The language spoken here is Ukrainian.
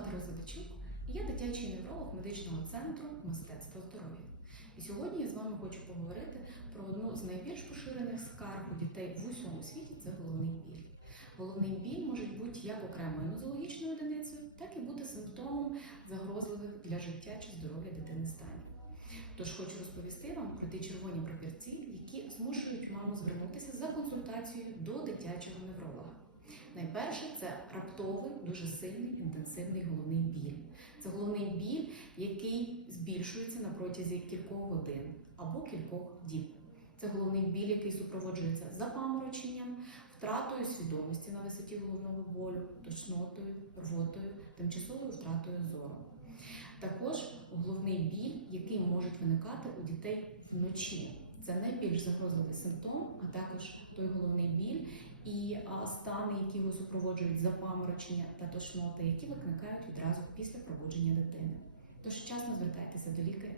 звати Роза і я дитячий невролог медичного центру мистецтво здоров'я. І сьогодні я з вами хочу поговорити про одну з найбільш поширених скарг у дітей в усьому світі це головний біль. Головний біль може бути як окремою нозологічною одиницею, так і бути симптомом загрозливих для життя чи здоров'я дитини станів. Тож хочу розповісти вам про ті червоні прапірці, які змушують маму звернутися за консультацією до дитячого невролога. Найперше це раптовий, дуже сильний інтенсивний головний біль. Це головний біль, який збільшується на протязі кількох годин або кількох діб. Це головний біль, який супроводжується запамороченням, втратою свідомості на висоті головного болю, тошнотою, рвотою, тимчасовою втратою зору. Також головний біль, який може виникати у дітей вночі. Це найбільш загрозливий симптом, а також той головний біль і стани, які його супроводжують запаморочення та тошноти, які викликають відразу після пробудження дитини. Тож вчасно звертайтеся до лікаря